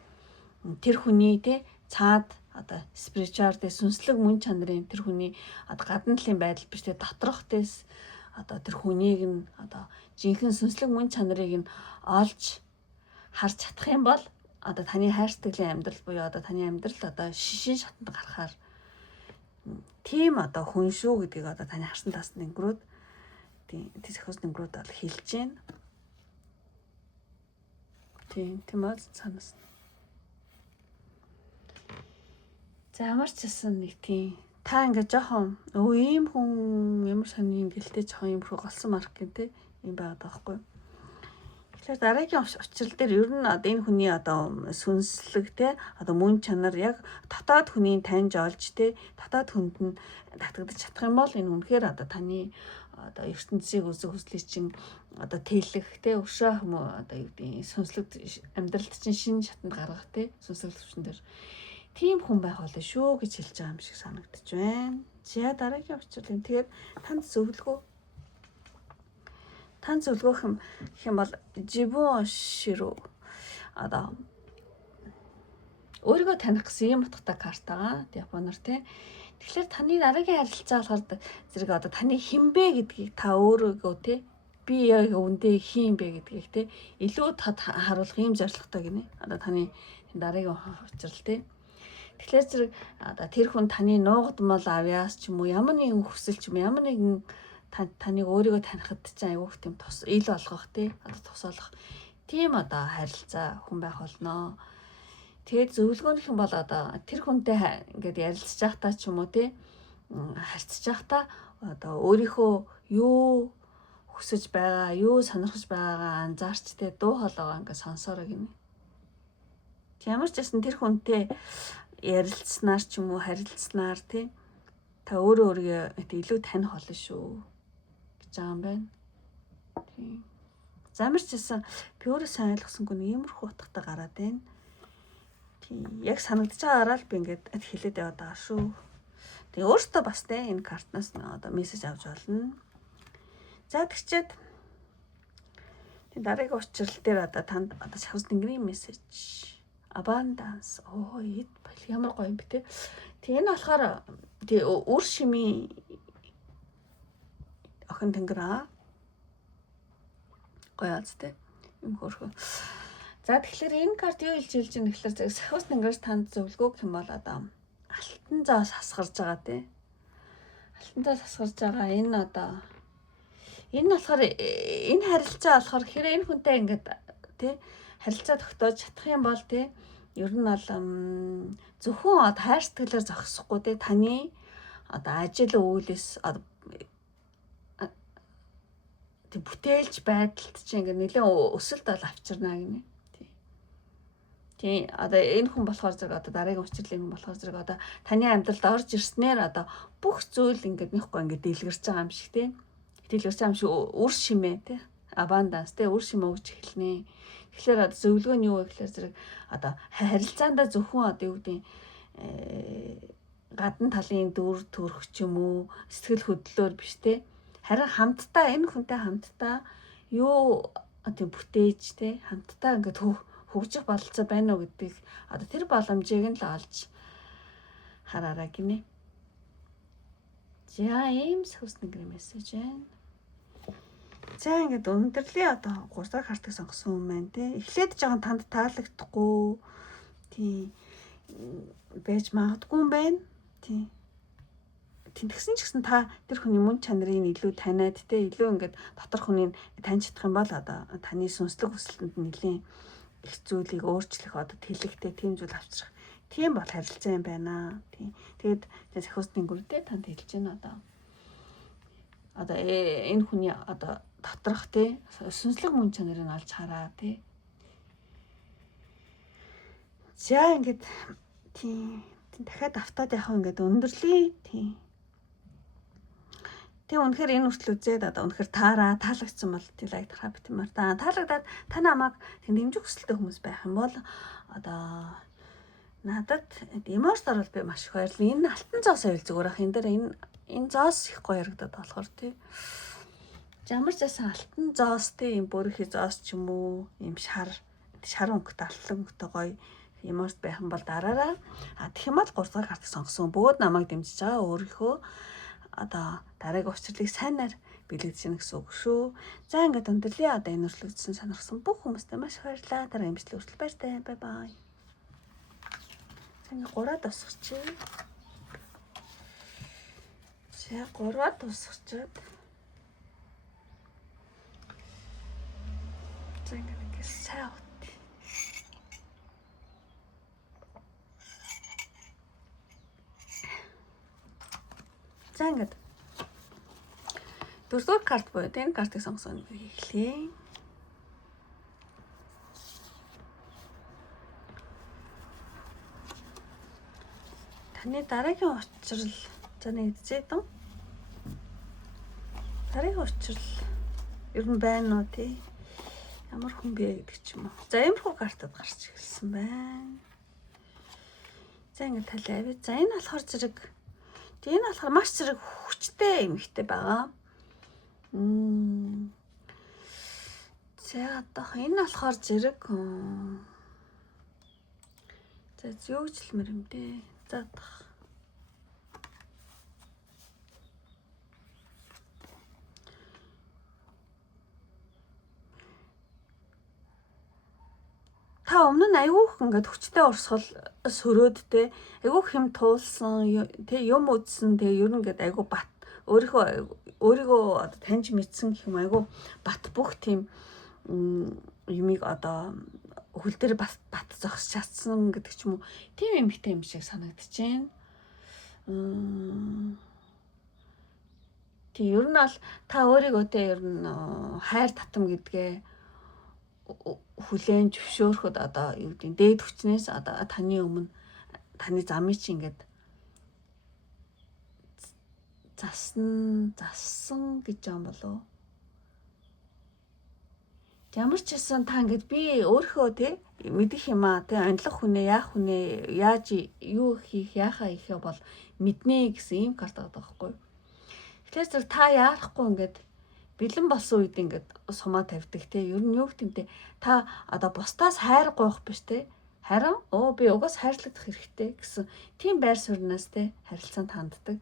тэр хүний тий цаад одоо спиритуал дэ сүнслэг мөн чанарын тэр хүний одоо гадна талын байдал биш тэ доторх дэс одоо тэр хүнийг нь одоо жинхэнэ сүнслэг мөн чанарыг нь олж харж чадах юм бол одоо таны хайр сэтгэлийн амьдрал буюу одоо таны амьдрал одоо шишин шатанд гарахаар тийм одоо хүн шүү гэдгийг одоо таны харсан тас нэнгрүүд тийм зохиос нэнгрүүд бол хэлж байна. Тийм үү санаас. За ямар ч гэсэн нэг тийм та ингээ жоохон ийм хүн ямар сони гэлтэй жоохон юм руу голсон марк гэдэг юм байгаад байгаа байхгүй. Тэгэхээр дараагийн учрал дээр ер нь одоо энэ хүний одоо сүнслэг те одоо мөн чанар яг дотоод хүний таньж олж те дотоод хүнд нь татагдаж чадах юм бол энэ үнэхээр одоо таны одоо ертөнцийг өсөх хүслийг чинь одоо тэлэх те өшөө юм одоо юу гэдэг сүнслэг амьдралд чинь шинэ шатанд гаргах те сүнслэг төвчөн дээр тийм хүн байх болно шүү гэж хэлж байгаа юм шиг санагдаж байна. За дараагийн учрал юм. Тэгээд танд зөвлөгөөх юм бол жибон ширүү одоо өөрийгөө таних гэсэн юм утгатай картагаа японоор те. Тэгэхээр таны дараагийн харилцаа болохоор зэрэг одоо таны хинбэ гэдгийг та өөрийгөө те би яг үндэ хин бэ гэдгийг те илүү тод харуулах юм зорилготой гинэ. Одоо таны дараагийн учрал те. Тэгэхээр зэрэг одоо тэр хүн таны нуугдмал авьяас ч юм уу ямар нэгэн хүсэл ч юм ямар нэгэн таныг өөрийгөө танихад ч айгүйх тийм тус ил болгох тий одоо тус олох тийм одоо харилцаа хүн байх болноо. Тэгээд зөвлөгөөнөх юм бол одоо тэр хүнтэй ингээд ярилцж байхдаа ч юм уу тий харьцаж байхдаа одоо өөрийнхөө юу хүсэж байгаа, юу сонирхож байгаагаа анзаарч тий дуу хоолойгоо ингээд сонсоорой гинэ. Ямар ч гэсэн тэр хүнтэй ярилцсанаар ч юм уу харилцснаар тий та өөрийгөө илүү таних болно шүү. Жаам байна. Тийм. Замарч гэсэн пюр сайн ойлгосонгүй нэг иймэрхүү утгатай гараад байна. Тийм. Яг санагдаж байгаагаар л би ингээд хэлээд яваад байгаа шүү. Тэгээ өөртөө бас те энэ картнаас одоо мессеж авч болно. За тэгчээд дараагийн учрал дээр одоо танд одоо шавс тэнгэрийн мессеж abundance эд бол ямар гоё юм бэ те. Тэгээ энэ болохоор тий үр шимийн охин тэнгэраа гоё азтэй юм хөрхөө. За тэгэхээр энэ карт юу хэлж байна гэхээр сахиус тэнгэрээс танд зөвлөгөө юм бол одоо алтан зоос хасгарж байгаа тий. Алтан зоос хасгарж байгаа энэ одоо энэ болохоор энэ харилцаа болохоор хэрэг энэ хүнтэй ингээд тий харилцаа тогтоож чадах юм бол тий ер нь бол зөвхөн хайр сэтгэлээр зогсохгүй тий таны одоо ажил үйлс одоо тэг бүтээлч байдалд чинь ингээ нэлээд өсөлт бол авчирна гинэ. Тий. Одоо энэ хүн болохоор зэрэг одоо дараагийн учрлын хүн болохоор зэрэг одоо таны амьдралд орж ирснээр одоо бүх зүйл ингээд нэхгүй ингээд дэлгэрч байгаа юм шиг тий. Дэлгэрч байгаа юм шиг үр шимээ тий. Abundance тий үр шимээ өгч эхэлнэ. Тэгэхээр одоо зөвлөгөө нь юу вэ гэхээр зэрэг одоо харилцаандаа зөвхөн одоо юу гэдэг гадна талын дүр төрх ч юм уу сэтгэл хөдлөлөөр биш тий. Харин хамтдаа энэ хүнтэй хамтдаа юу одоо бүтээж те хамтдаа ингээд хөгжих бололцоо байна уу гэдгийг одоо тэр боломжийг нь л олж хараарай гинэ. За ийм сахиус тэнгэрийн мессеж байна. За ингээд өндөрлөө одоо 3 дахь картыг сонгосон юм байна те. Эхлээд жоохон танд таалагдахгүй тий байж магадгүй юм байна. Тий тэгсэн ч гэсэн та тэр хүний мөн чанарыг илүү таниад те илүү ингээд дотор хүнийг таньж чадах юм бол одоо таны сүнслэг хүсэлтэнд нэлийн их зүйлийг өөрчлөх одоо тэлэхтэй тийм зүйл авчрах тийм бол харилцаа юм байна. Тийм. Тэгээд сахиус тэнгэртэй танд хэлж байна одоо энэ хүний одоо доторх те сүнслэг мөн чанарыг олж хараа те. За ингээд тийм дахиад автаад явах ингээд өндөрлөе тийм. Тэгээ үнэхээр энэ хүртэл үзээд одоо үнэхээр таалагдсан бол тий лайк дарахаа битмээр та таалагдаад та намайг тэг дэмжих хүсэлтэй хүмүүс байх юм бол одоо надад эмоц орвол би маш их баярлалаа. Энэ алтан зоос аял зүгээр ах энэ дээр энэ зоос их гоё ярагдаад болохоор тий. Ямар ч байсан алтан зоос тий юм бүрхий зоос ч юм уу юм шар өнгөтэй алтан өнгөтэй гоё эмоц байх юм бол дараараа тэгэх юм бол 3 дахь картыг сонгосон бөгөөд намайг дэмжиж байгаа өөрийнхөө одоо дараагийн учрлыг сайнаар бэлэгдэж гэнэ гэсэн үг шүү. За ингээд өндөрлөө одоо энэ үргэлжлүүлсэн сонирхсан бүх хүмүүстээ маш их баярлалаа. Дараагийн бичлэг хүртэл баяртай. Бай бай. За ингээд 3-аад босгочих. За 3-аар дуусчихад. За ингэ сайн хот. За ингэ. Дөрөвдүгээр карт буюу энэ картыг сонгосон эхлэе. Таны дараагийн учрал за нэгдзээ дөө. Дараагийн учрал ер нь байна уу тий? Ямар хүн бэ гэдэг ч юм уу. За иймэрхүү картад гарч ирсэн байна. За ингэ талиавь. За энэ болохоор зэрэг. Энэ болохоор маш зэрэг хүчтэй эмэгтэй байгаа. За одоо энэ болохоор зэрэг за юу гэж хэлмэр юм бэ? За та өмнө нь айгүйх ингээд хүчтэй урсгал сөрөөд те айгүйх хэм туулсан те юм үзсэн те ер нь ингээд айгүй бат өөрийгөө одоо таньж мэдсэн гэх юм айгүй бат бүх тийм юмыг одоо хөл дээр бат зогсож чадсан гэдэг ч юм уу тийм эмэгтэй юм шиг санагдчихээн. Тэг ер нь бол та өөрийгөө те ер нь хайр татам гэдгээ хүлээн зөвшөөрөхөд одоо юу гэдэг дээд хүчнээс одоо таны өмнө таны замыг чи ингээд зассан гэж юм болов. Ямар ч гэсэн та ингээд би өөрийнхөө те мэдэх юм аа те анилах хүнээ яах хүнээ яаж юу хийх яахаа ихэ бол мэднэ гэсэн ийм карт байгаа байхгүй. Тэгэхээр та яарахгүй ингээд бэлэн болсон үед ингээд сумаа тавьдаг те ер нь юу гэмтэй та одоо бусдаас хайр гоох биш те харин би угаас хайрлагдах хэрэгтэй гэсэн тийм байр сууриас те харилцаанд ханддаг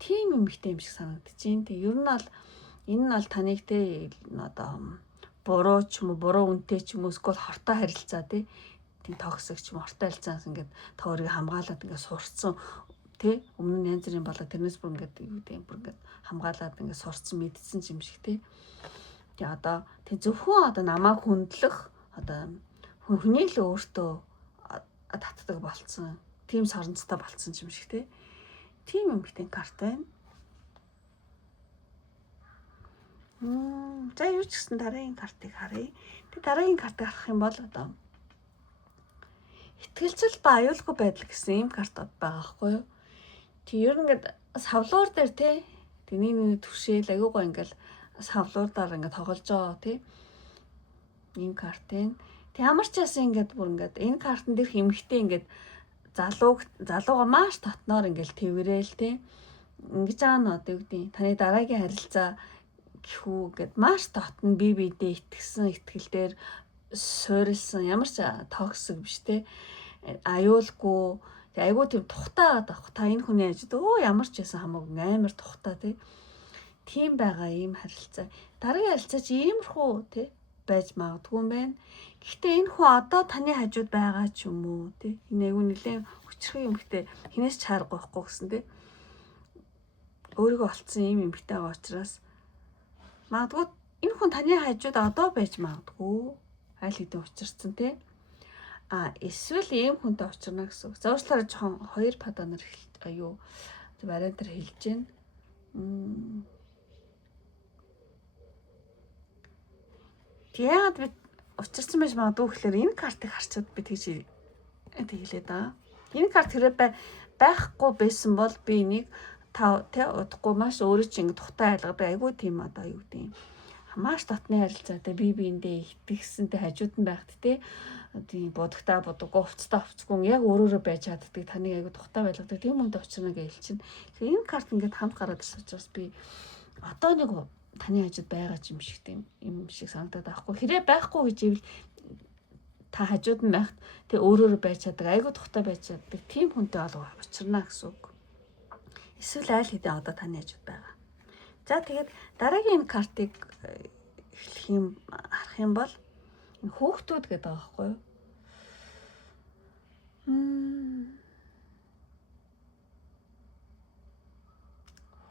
тийм эмэгтэй юм шиг санагдчихээн те ер нь бол энэ нь бол таныг те одоо буруу ч юм уу буруу үнэтэй ч юм уу эсвэл хортой харилцаа те тийм токсик ч юм хортой харилцаанаас ингээд та өөрийгөө хамгаалаад ингээд сурцсан тэ өмнө нь янз бүрийн болоо тэрнээс бүр ингээд юу гэдэг бүр ингээд хамгаалаад ингээд сурцсан мэдсэн юм шиг тэ. Тэгээ одоо тэг зөвхөн одоо намайг хүндлэх одоо хүний л өөртөө татдаг болцсон. Тийм соронцтой болцсон юм шиг тэ. Тийм эмэгтэй карт байна. За юу ч гэсэн дараагийн картыг харъя. Тэг дараагийн картыг харах юм бол одоо итгэлцэл ба аюулгүй байдал гэсэн ийм картууд байгаа байхгүй юу? Тэг ер нь ингээд савлуур дээр те нэг төвшөөл аюугаа ингээд савлуурдаар ингээд тоглож байгаа те ийм карт байна. Тэг ямар ч яасан ингээд бүр ингээд энэ картн дээрх эмэгтэй ингээд залууга маш татноор ингээд тэрвэл те ингэж байгаа нь одоо юу гэдэг таны дараагийн харилцаа гэхүү гэд маш татна бие биедээ итгэсэн итгэл дээр суурилсан ямар ч токсик биш те аюулгүй айгуу тийм тухтай байгаа даа. Та энэ хүний ажид ямар ч байсан хамаагүй амар тухтай тийм байгаа ийм харилцаа. Дараагийн харилцаа чи иймэрхүү байж магадгүй юм байна. Гэхдээ энэ хүн одоо таны хажууд байгаа ч юм уу энэ айгуу нэлээд хүчрэх юм ихтэй хинээс ч харахгүй байхгүй гэсэн өөрийгөө олцсон ийм эмэгтэй байгаа учраас магадгүй энэ хүн таны хажууд одоо байж магадгүй аль хэдийн учирсан эсвэл ийм хүнтэй учирна гэсэн үг. За уучлаарай жоохон хоёр паданаар вариантаар хэлж байна. Яагаад би учирсан байж магадгүй гэхээр энэ картыг харчаад би тэгж хэлээд байгаа. Энэ карт хэрэг байхгүй байсан бол би энийг удахгүй маш өөрөө чи ингэ тухтай айлгадаг айгүй тийм одоо юу гэдэг юм. Маш татны харилцаатай бие биендээ итгэсэнтэй хажууд нь байхад тийм будагтаа будаггүй хувцтай хувцгүй яг өөрөөрөө байж чаддаг таныг айгүй тухтай байлгадаг тийм хүнтэй учирна гэж хэлчихнэ. Тэгэхээр энэ карт ингээд хамт гараад ирсэн учраас би одоо нэг таны хажууд байгаа юм шиг санагдаад байхгүй. Хэрэг байхгүй гэж ивэл та хажууд нь байхад өөрөөрөө байж чаддаг айгүй тухтай байж чаддаг тийм хүнтэй олго учирна гэсэн үг. Эсвэл аль хэдийн одоо таны хажууд байгаа. За тэгээд дараагийн картыг харах юм бол энэ хүүхдүүд гэдэг байгаа байхгүй юу?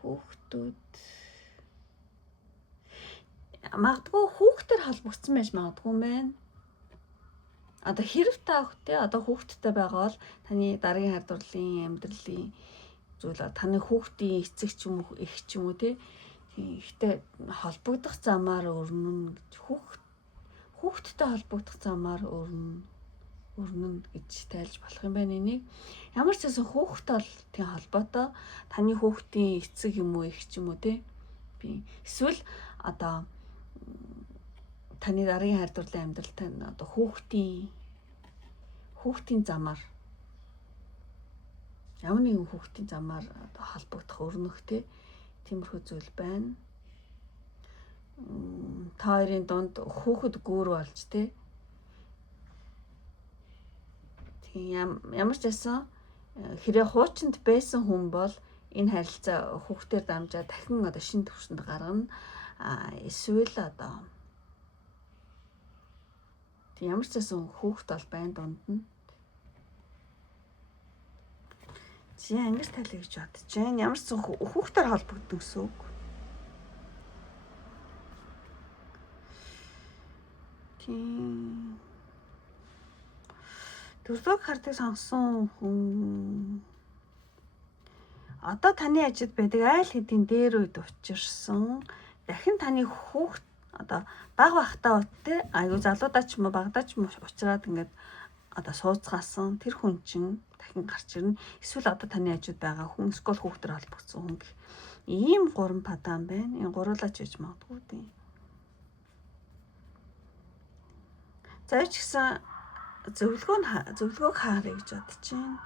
Хүүхдүүд магадгүй хүүхдээр холбогдсон байж магадгүй мэн. Одоо хэрэг та хүүхдээ одоо хүүхдтэй байгаа бол таны дараагийн хайрдурлын амьдралын зүйл таны хүүхдийн эцэг ч юм уу эх ч юм уу тий ихтэй холбогдох замаар өрнөн гэж хүүхдтэй холбогдох замаар өрнөн гэж тайлж болох юм байна энийг. Ямар ч байсан хүүхдтэй бол тийм холбоотой таны хүүхдийн эцэг юм уу эх ч юм уу тий би эсвэл одоо таны дараагийн хайрдурлын амьдралтай одоо хүүхдийн замаар ямар нэгэн хүүхдийн замаар одоо холбогдох өрнөх тиймэрхүү зүйл байна. Та хоёрын дунд хүүхэд гүүр болж тийм ямар ч байсан хэрэг хуучинд байсан хүн бол энэ харилцаа хүүхдээр дамжаа дахин одоо шинэ төвшөнд гаргана. Эсвэл одоо ямар ч байсан хүүхэд бол байна дунд нь. Чи ангис талыг гэж бодож байна. Ямар ч хүүхдээр холбогдсон гэсэн үг. Тийм. Дөрөвдүгээр картыг сонгосон хүн одоо таны ажид байдаг айл хэдийн дээр үед учирсан дахин таны хүүхд одоо баг бахтаа уттай аюу залуудаа ч юм уу багадаа ч юм уу уучраад ингээд одоо сууцгаасан тэр хүн чинь дахин гарч ирнэ. Эсвэл одоо таны ажид байгаа хүн эсвэл хүүхдээр холбогдсон хүн гэх ийм гурван патан байна. Энэ гуруулаач гэж магадгүй тийм. За ч гэсэн зөвлөгөөг хаарэ гэж бодож байна.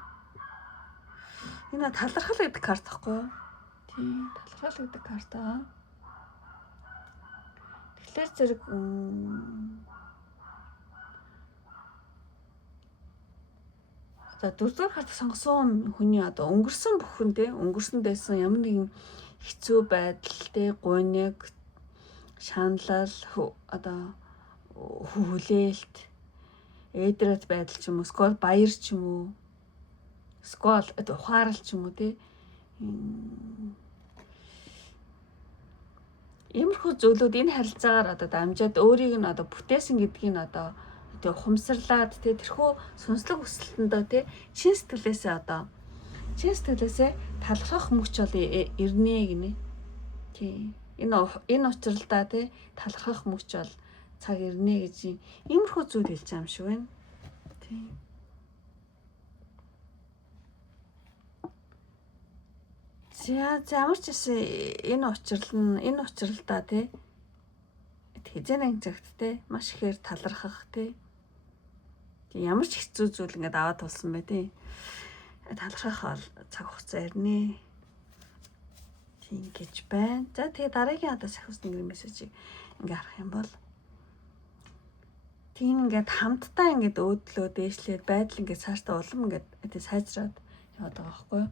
Энэ талархал гэдэг карт гэхгүй. Тийм, талархал гэдэг карт аа. Тэгэхээр зэрэг за дөрөвдүгээр карт сонгосон хүний одоо өнгөрсөн бүхэндээ өнгөрсөндөөсөн ямар нэгэн хэцүү байдал гуйныг шаналал одоо хүлээлт эдрет байдал ч юм уу скол баяр ч юм уу скол ухаарал ч юм уу иймэрхүү зүйлүүд энэ харилцаагаар одоо дамжаад өөрийг нь одоо бүтээсэн гэдгийг нь одоо ухамсарлаад тэрхүү сүнслэг өсөлтөндөө чин сэтгэлээсээ талархах мөч бол ирнэ гинэ. Тий. Энэ учралдаа талархах мөч бол цаг ирнэ гэж иймэрхүү зүйл хэлж байгаа юм шиг байна. Тий. За ямар ч гэсэн энэ учралдаа хизээ нэг цагт маш ихээр талархах ямар ч хэцүү зүйл ингээд аваад тулсан бай талархах бол цаг хугацаа ирнэ. Тийм гэж байна. За тэгээ дараагийн одоо сахиус нэгэн мессежийг ингээд харах юм бол тийм ингээд хамтдаа ингээд өөдлөө дээшлээд байдал ингээд цаашдаа улам ингээд сайжраад яваад байгаа байхгүй юу?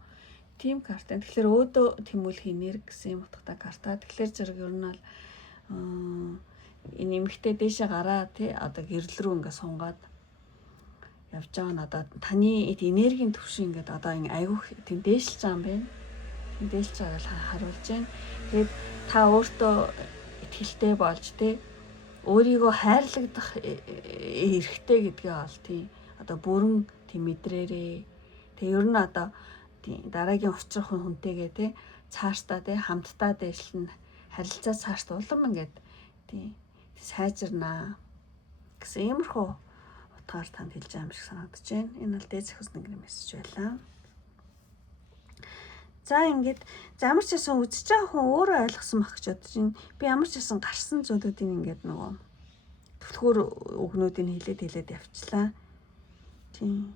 Тим карт. Тэгэхээр өөдөө тэмүүлэх энерги гэсэн юм утгатай карта. Тэгэхээр зэрэг ер нь бол энэ эмэгтэй дээшээ гараа одоо гэрэл рүү ингээд сунгаад явж байгаа нь одоо таны энергийн төвшин ингээд одоо ингэ айгүйх тийм дээшилж байгаа юм байна. Тийм дээшилж байгааг харуулж байна. Тэгээд та өөртөө итгэлтэй болж өөрийгөө хайрлагдах эрхтэй гэдгээ ол тийм одоо бүрэн тийм мэдрээрээ. Тэгээ ер нь одоо тийм дараагийн учрах хүнтэйгээ цаашдаа хамтдаа дээшлэн харилцаа цаашд улам ингээд тийм сайжирнаа гэсэн иймэрхүү утгаар танд хэлж байгаа юм шиг санагдаж байна. Энэ бол дээд сахиус нэгэн мессеж байлаа. За ингээд ямар ч байсан үзэж байгаа хүн өөрөө ойлгосон байх гэж бодож байна. Би ямар ч байсан гарсан зүйлүүдийн ингээд нөгөө түлхүүр үгнүүдийг хэлээд явчлаа. Тийм.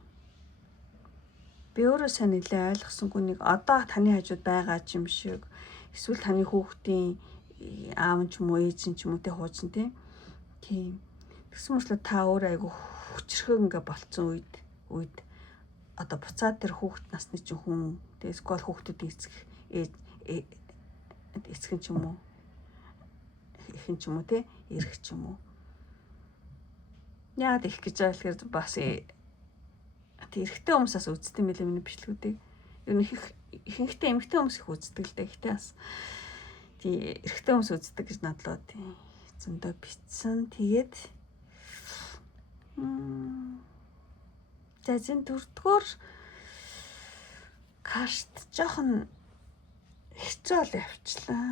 Би өөрөө сайн нэлээ ойлгосонгүй нэг одоо таны хажууд байгаа юм шиг эсвэл таны хүүхдийн аав ч юм уу ээж ч юм уу хуучин тийм. Тэгсэн мэт та өөрөө айгу хүчрхэг ингээ болцсон үед одоо буцаад тэр хүүхэд насны чинь хүн эсвэл хүүхдүүдийн эцэг ч юм уу ихэн ч юм уу эрх ч юм уу яад их гэж байлахэр бас эрэгтэй хүмүүсээс үздэг юм билээ миний бичлэгүүдийг. Ер нь ихэнхдээ эмэгтэй хүмүүс их үздэг л дээ. Гэхдээ бас тий эрэгтэй хүмүүс үздэг гэж надлаа тий зөндөө бичсэн. Тэгээд за зэн дөрөвдүгээр карт жоохон хэцүү л явчлаа.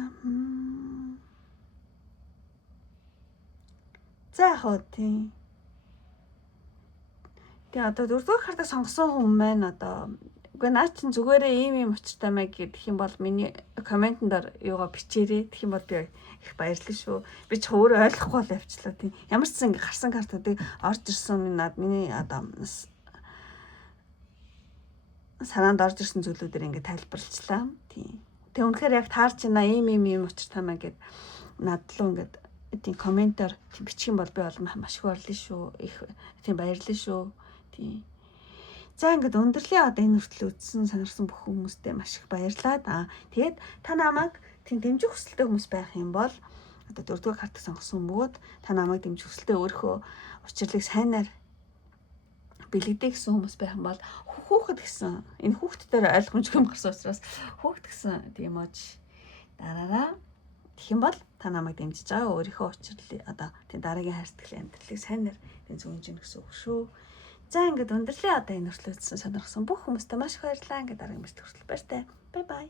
За яах вэ тий. Тэгээ одоо дөрөвдүгээр картыг сонгосон хүн маань одоо үгүй наа чин зүгээрээ ийм учиртай маяг гэх юм бол миний комментэн дээр юугаа бичээрэй. Тэгэх юм бол би их баярлалаа шүү. Би ч өөрөө ойлгохгүй л явчлаа тийм. Ямар ч ингэ гарсан картуудыг орж ирсэн миний одоо санаанд орж ирсэн зүйлүүдээр ингэ тайлбарлалаа. Тийм. Тэгээ үнэхээр яг таарч байна ийм учиртай маяг гэд надлуу ингэ тийм комментээр бичих юм бол би бол маш их баярлалаа шүү. Их тийм баярлалаа шүү. Тийм. За ингээд өндөрлөө одоо энэ хүртэл үзсэн сонирхсан бүх хүмүүстээ маш их баярлалаа. Тэгээд та намайг тийм дэмжих хүсэлтэй хүмүүс байх юм бол одоо дөрөвдүгээр картыг сонгосон бөгөөд та намайг дэмжих хүсэлтэй өөрийнхөө учирлыг сайнаар бэлэгдээ гэсэн хүмүүс байх юм бол хүүхэд гэсэн энэ хүүхдүүдээр ойлгомжгүй юм гарсан учраас хүүхэд гэсэн тийм эмож дараараа тэгэх юм бол та намайг дэмжиж байгаа өөрийнхөө учирлыг одоо тийм дараагийн хайрцагтлын амьдралыг сайнаар тийм зүүнжин гэсэн үг шүү. За ингээд өндөрлөө одоо энэ хүртэл үзсэн сонирхсан бүх хүмүүстээ маш их баярлалаа. Ингээд дараагийн мэт хүртэл баяртай. Бай бай.